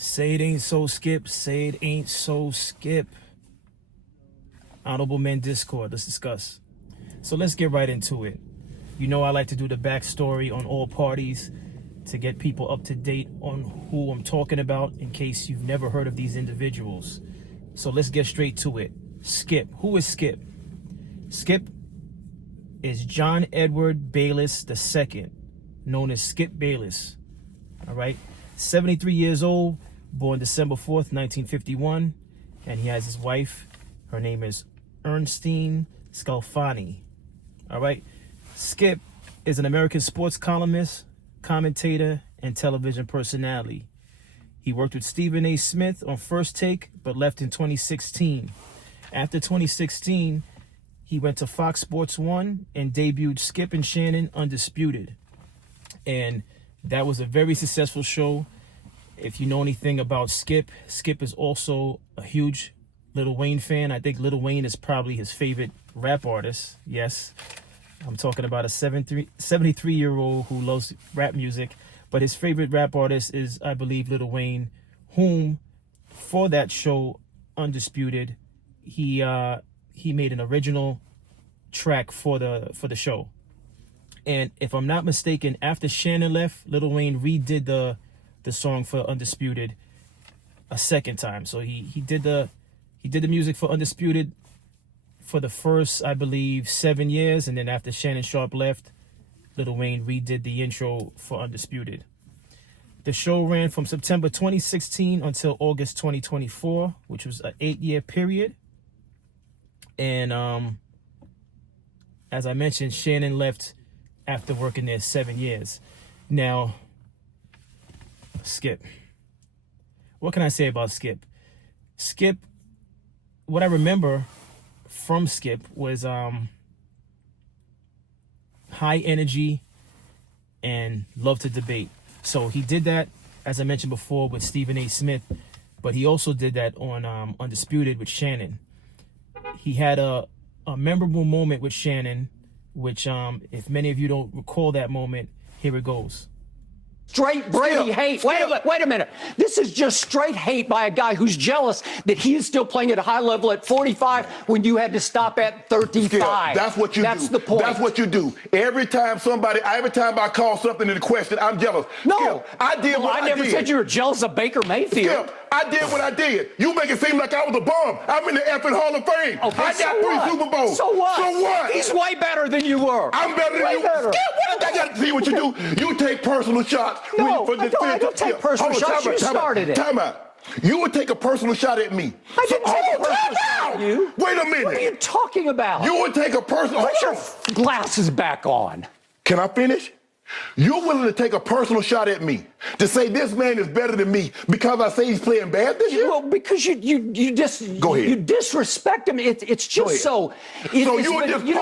Say it ain't so, Skip. Say it ain't so, Skip. Honorable Men Discord. Let's discuss. So let's get right into it. You know I like to do the backstory on all parties to get people up to date on who I'm talking about in case you've never heard of these individuals. So let's get straight to it. Skip. Who is Skip? Skip is John Edward Bayless II, known as Skip Bayless. All right. 73 years old, born December 4th, 1951. And he has his wife. Her name is Ernestine Scalfani. All right. Skip is an American sports columnist, commentator, and television personality. He worked with Stephen A. Smith on First Take, but left in 2016. After 2016, he went to Fox Sports 1 and debuted Skip and Shannon Undisputed. And that was a very successful show. If you know anything about Skip, Skip is also a huge Lil Wayne fan. I think Lil Wayne is probably his favorite rap artist. Yes, I'm talking about a 73-year-old who loves rap music. But his favorite rap artist is, I believe, Lil Wayne, whom, for that show, Undisputed, he made an original track for the show. And if I'm not mistaken, after Shannon left, Lil Wayne redid the song for Undisputed a second time. So he did the music for Undisputed for the first, I believe, 7 years, and then after Shannon Sharp left, Lil Wayne redid the intro for Undisputed. The show ran from September 2016 until August 2024, which was an 8-year period. And as I mentioned, Shannon left after working there 7 years. Now, Skip. What can I say about Skip? Skip, what I remember from Skip was high energy and love to debate. So he did that, as I mentioned before, with Stephen A. Smith, but he also did that on Undisputed with Shannon. He had a memorable moment with Shannon, which if many of you don't recall that moment, here it goes. Straight Brady hate. Wait a minute. This is just straight hate by a guy who's jealous that he is still playing at a high level at 45 when you had to stop at 35. Skip, that's what you do. That's the point. That's what you do. Every time I call something into question, I'm jealous. No. Skip, I did what I did. I never said you were jealous of Baker Mayfield. Skip, I did what I did. You make it seem like I was a bum. I'm in the effing Hall of Fame. Okay, I got 3 Super Bowls. So what? So what? He's way better than you were. I'm better than you. Better. Skip, what I got to see what you do? You take personal shots. No, I don't take personal shots. You started it. Time out. You would take a personal shot at me. I didn't take a personal shot at you. Wait a minute. What are you talking about? You would take a personal... Put your glasses back on. Can I finish? You're willing to take a personal shot at me to say this man is better than me because I say he's playing bad this year? Well, because you just Go ahead. You disrespect him. It's just so. You know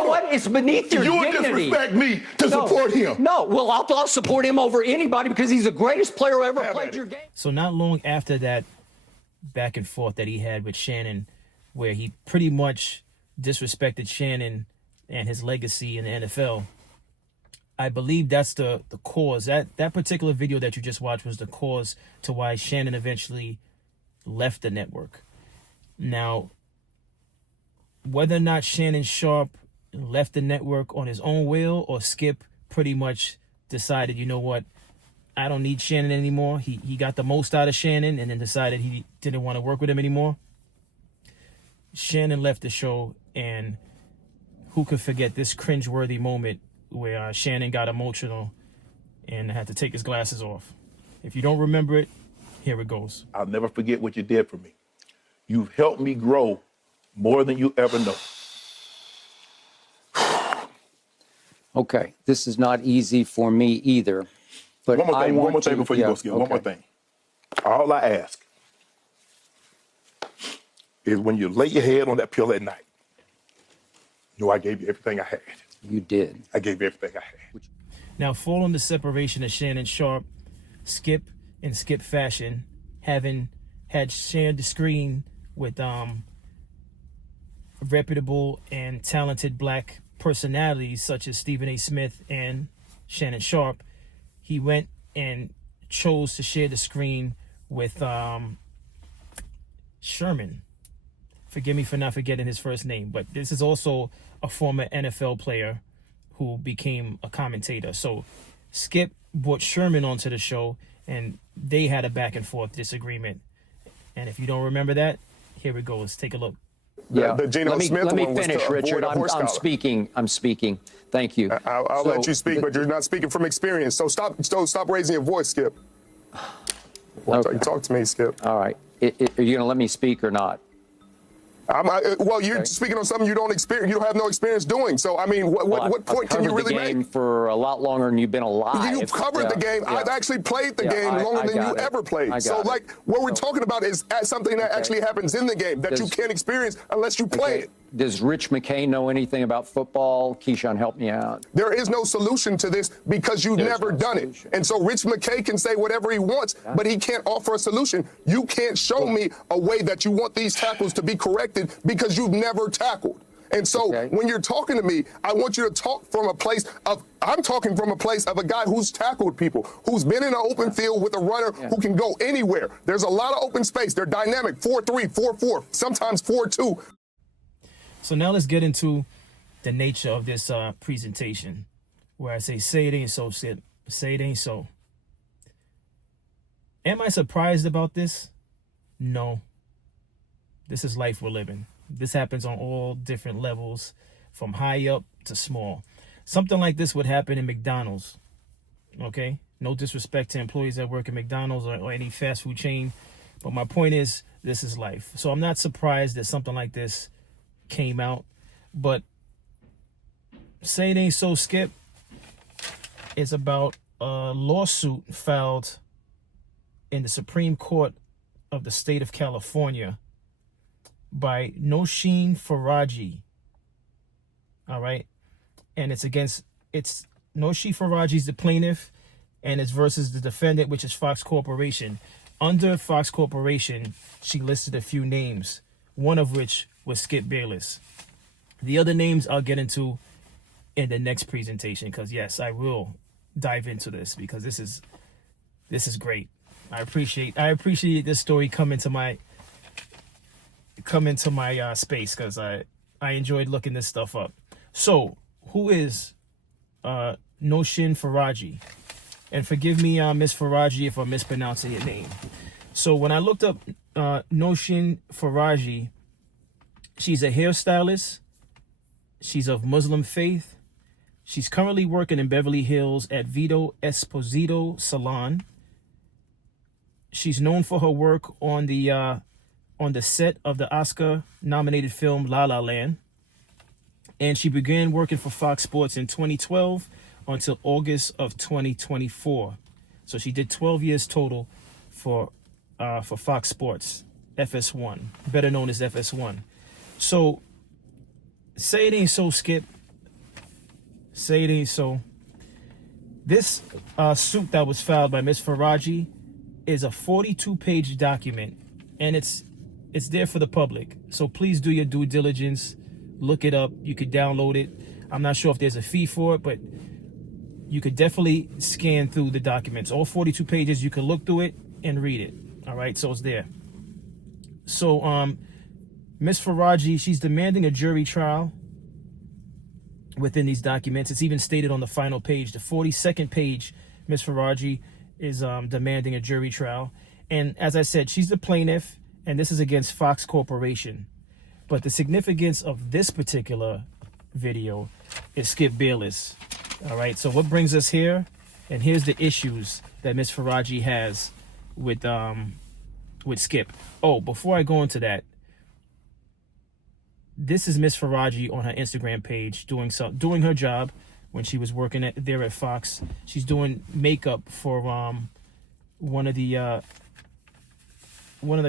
what? It's beneath your dignity. You would disrespect me to support him. No, well, I'll support him over anybody because he's the greatest player who ever played your game. So not long after that back and forth that he had with Shannon, where he pretty much disrespected Shannon and his legacy in the NFL, I believe that's the cause. That particular video that you just watched was the cause to why Shannon eventually left the network. Now, whether or not Shannon Sharp left the network on his own will or Skip pretty much decided, you know what, I don't need Shannon anymore. He got the most out of Shannon and then decided he didn't want to work with him anymore. Shannon left the show, and who could forget this cringeworthy moment where Shannon got emotional and had to take his glasses off. If you don't remember it, here it goes. I'll never forget what you did for me. You've helped me grow more than you ever know. Okay, this is not easy for me either. But one more thing before you go, Skip. Okay. One more thing. All I ask is when you lay your head on that pillow at night, I gave you everything I had. You did. I gave you everything I had. Now, following the separation of Shannon Sharp, Skip, in Skip fashion, having had shared the screen with reputable and talented black personalities such as Stephen A. Smith and Shannon Sharp, he went and chose to share the screen with Sherman. Forgive me for not forgetting his first name, but this is also a former NFL player who became a commentator. So Skip brought Sherman onto the show, and they had a back and forth disagreement. And if you don't remember that, here it goes. Take a look. Yeah, the Geno Smith let me one was finish, to avoid Richard. a horse I'm collar. speaking. I'm speaking. Thank you. I'll let you speak, but you're not speaking from experience. So stop raising your voice, Skip. Okay. Talk to me, Skip. All right. Are you going to let me speak or not? Well, you're speaking on something you don't have no experience doing. So, I mean, what point can you really make? I've covered the game for a lot longer than you've been alive. You've covered the game. Yeah. I've actually played the game longer than you ever played. So, like, what we're talking about is something that actually happens in the game that you can't experience unless you play it. Does Rich McKay know anything about football? Keyshawn, help me out. There is no solution to this because you've never done it. And so Rich McKay can say whatever he wants, but he can't offer a solution. You can't show me a way that you want these tackles to be corrected because you've never tackled. And so when you're talking to me, I want you to talk from a place of, I'm talking from a place of a guy who's tackled people, who's been in an open field with a runner who can go anywhere. There's a lot of open space. They're dynamic, 4-3, 4-4, sometimes 4-2. So now let's get into the nature of this presentation, where I say it ain't so, Skip. Say it ain't so. Am I surprised about this? No. This is life we're living. This happens on all different levels, from high up to small. Something like this would happen in McDonald's, okay? No disrespect to employees that work at McDonald's or any fast food chain, but my point is, this is life. So I'm not surprised that something like this came out, but say it ain't so, Skip. It's about a lawsuit filed in the Supreme Court of the state of California by Nosheen Faraji. All right, and it's Nosheen Faraji's the plaintiff, and it's versus the defendant, which is Fox Corporation. Under Fox Corporation, she listed a few names, one of which was Skip Bayless. The other names I'll get into in the next presentation, because yes, I will dive into this because this is great. I appreciate this story come into my space, because I enjoyed looking this stuff up. So who is Nosheen Faraji? And forgive me, Miss Faraji, if I'm mispronouncing your name. So when I looked up Nosheen Faraji, she's a hairstylist. She's of Muslim faith. She's currently working in Beverly Hills at Vito Esposito Salon. She's known for her work on the set of the Oscar-nominated film La La Land. And she began working for Fox Sports in 2012 until August of 2024. So she did 12 years total for Fox Sports, FS1, better known as FS1. So, say it ain't so, Skip. Say it ain't so. This suit that was filed by Miss Faraji is a 42-page document, and it's there for the public. So please do your due diligence. Look it up. You could download it. I'm not sure if there's a fee for it, but you could definitely scan through the documents. All 42 pages, you can look through it and read it. All right, so it's there. So, Miss Faraji, she's demanding a jury trial within these documents. It's even stated on the final page, the 42nd page, Miss Faraji is demanding a jury trial. And as I said, she's the plaintiff, and this is against Fox Corporation. But the significance of this particular video is Skip Bayless. All right, so what brings us here? And here's the issues that Miss Faraji has with Skip. Oh, before I go into that, this is Miss Faraji on her Instagram page doing her job when she was working there at Fox. She's doing makeup for one of the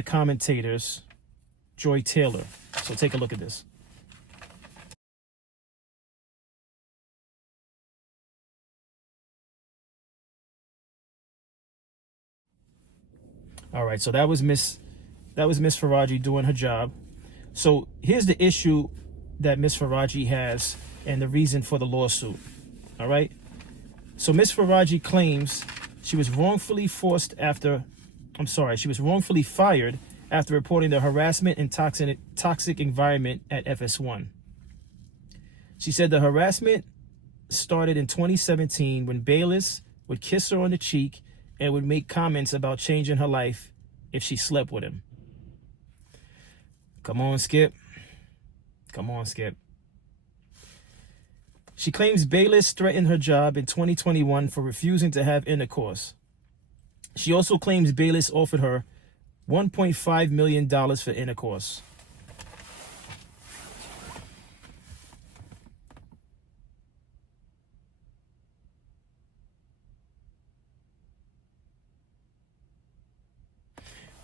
commentators, Joy Taylor. So take a look at this. All right, so that was Miss Faraji doing her job. So here's the issue that Miss Faraji has and the reason for the lawsuit. All right. So Miss Faraji claims she was wrongfully forced after She was wrongfully fired after reporting the harassment and toxic environment at FS1. She said the harassment started in 2017 when Bayless would kiss her on the cheek and would make comments about changing her life if she slept with him. Come on, Skip. Come on, Skip. She claims Bayless threatened her job in 2021 for refusing to have intercourse. She also claims Bayless offered her $1.5 million for intercourse.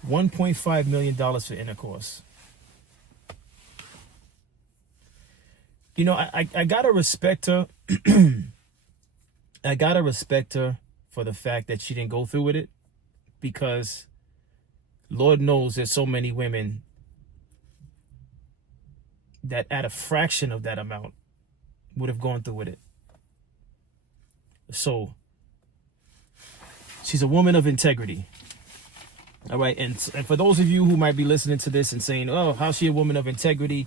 $1.5 million for intercourse. You know, I gotta respect her. I gotta respect her for the fact that she didn't go through with it, because Lord knows there's so many women that at a fraction of that amount would have gone through with it. So she's a woman of integrity. All right. And for those of you who might be listening to this and saying, oh, how's she a woman of integrity?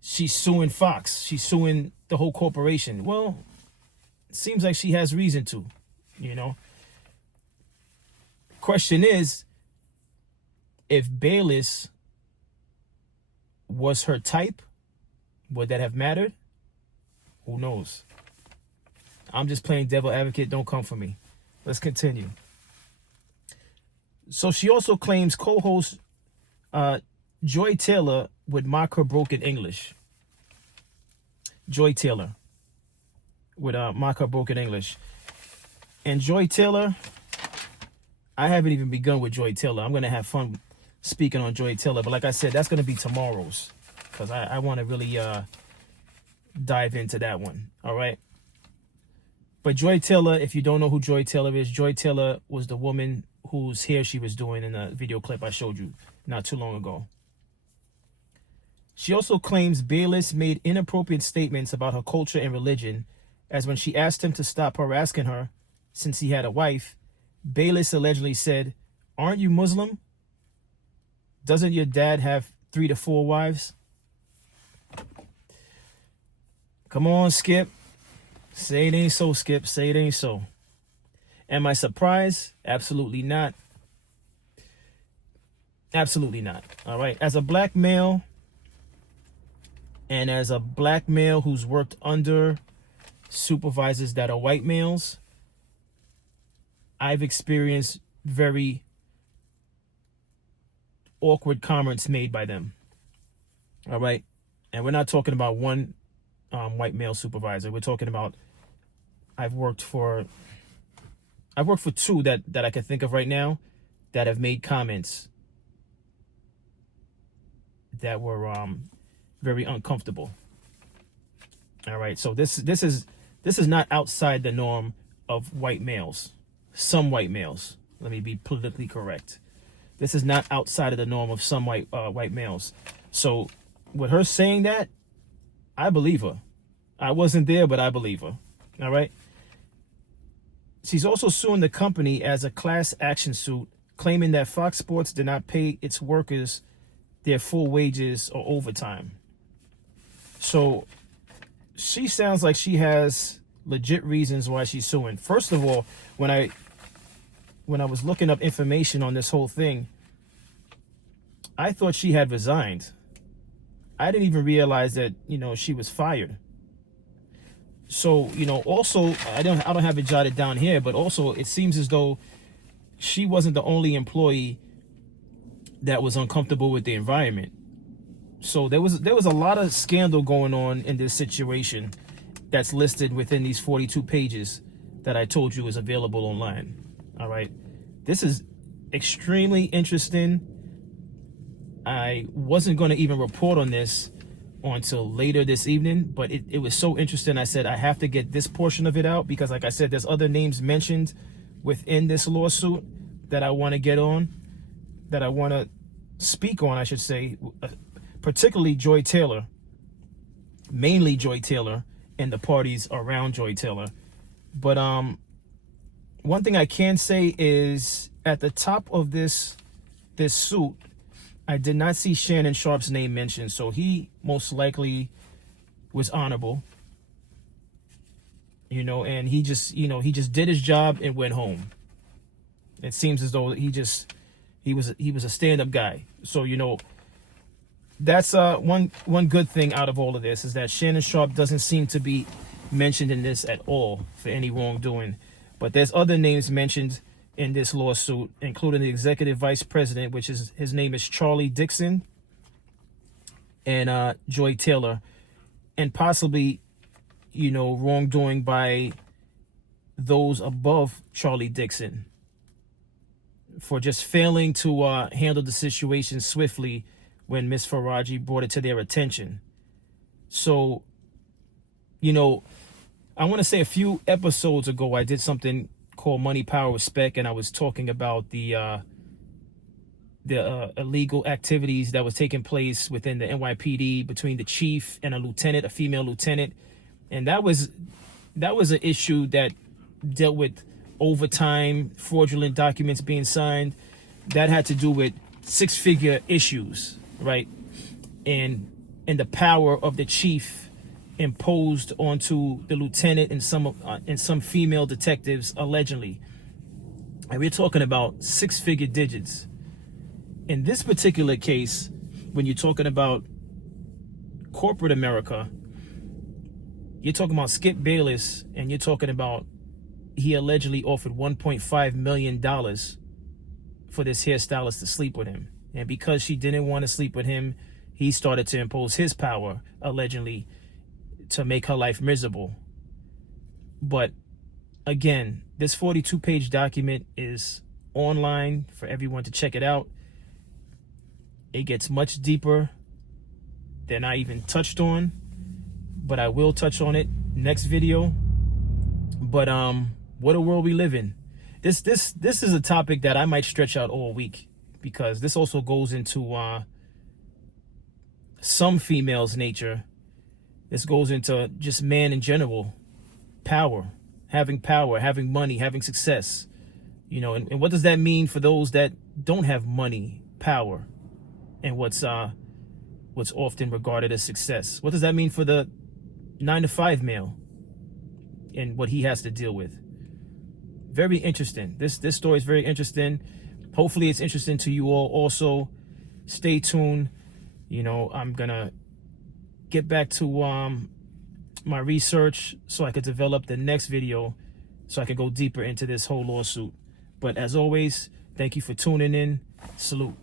She's suing Fox. She's suing the whole corporation. Well, it seems like she has reason to, you know. Question is, if Bayless was her type, would that have mattered? Who knows? I'm just playing devil advocate. Don't come for me. Let's continue. So she also claims co-host Joy Taylor would mock her broken English. Joy Taylor would mock her broken English. And Joy Taylor, I haven't even begun with Joy Taylor. I'm going to have fun speaking on Joy Taylor. But like I said, that's going to be tomorrow's, because I want to really dive into that one. All right. But Joy Taylor, if you don't know who Joy Taylor is, Joy Taylor was the woman whose hair she was doing in the video clip I showed you not too long ago. She also claims Bayless made inappropriate statements about her culture and religion, as when she asked him to stop harassing her since he had a wife, Bayless allegedly said, "Aren't you Muslim? Doesn't your dad have 3 to 4 wives?" Come on, Skip. Say it ain't so, Skip. Say it ain't so. Am I surprised? Absolutely not. Absolutely not. All right. As a black male, and as a black male who's worked under supervisors that are white males, I've experienced very awkward comments made by them. All right. And we're not talking about one white male supervisor. We're talking about, I've worked for 2 that I can think of right now that have made comments that were very uncomfortable. All right. So this is not outside the norm of white males. Some white males. Let me be politically correct. This is not outside of the norm of some white males. So with her saying that, I believe her. I wasn't there, but I believe her. All right. She's also suing the company as a class action suit, claiming that Fox Sports did not pay its workers their full wages or overtime. So she sounds like she has legit reasons why she's suing. First of all, when I was looking up information on this whole thing, I thought she had resigned. I didn't even realize that, she was fired. So, also, I don't have it jotted down here, but also it seems as though she wasn't the only employee that was uncomfortable with the environment. So there was a lot of scandal going on in this situation that's listed within these 42 pages that I told you is available online. All right. This is extremely interesting. I wasn't going to even report on this until later this evening, but it was so interesting. I said, I have to get this portion of it out because, like I said, there's other names mentioned within this lawsuit that I want to get on, that I want to speak on, I should say, particularly Joy Taylor, mainly Joy Taylor and the parties around Joy Taylor. But one thing I can say is at the top of this suit, I did not see Shannon Sharpe's name mentioned, so he most likely was honorable. You know, and he just did his job and went home. It seems as though he was a stand-up guy. So, you know, that's one good thing out of all of this is that Shannon Sharpe doesn't seem to be mentioned in this at all for any wrongdoing. But there's other names mentioned in this lawsuit, including the executive vice president, which is his name is Charlie Dixon, and Joy Taylor, and possibly, you know, wrongdoing by those above Charlie Dixon for just failing to handle the situation swiftly when Miss Faraji brought it to their attention. So, you know, I want to say a few episodes ago, I did something called Money, Power, Respect, and I was talking about the illegal activities that was taking place within the NYPD between the chief and a lieutenant, a female lieutenant. And that was an issue that dealt with overtime, fraudulent documents being signed. That had to do with six-figure issues, right? And the power of the chief imposed onto the lieutenant and some female detectives allegedly. And we're talking about six-figure digits. In this particular case, when you're talking about corporate America, you're talking about Skip Bayless, and you're talking about he allegedly offered $1.5 million for this hairstylist to sleep with him. And because she didn't want to sleep with him, he started to impose his power, allegedly, to make her life miserable. But again, this 42-page document is online for everyone to check it out. It gets much deeper than I even touched on, but I will touch on it next video. But what a world we live in. This is a topic that I might stretch out all week, because this also goes into some females' nature. This goes into just man in general, power, having money, having success, you know, and what does that mean for those that don't have money, power, and what's often regarded as success? What does that mean for the 9-to-5 male and what he has to deal with? Very interesting. This story is very interesting. Hopefully it's interesting to you all also. Stay tuned. You know, I'm gonna get back to my research so I could develop the next video so I could go deeper into this whole lawsuit. But as always, thank you for tuning in. Salute.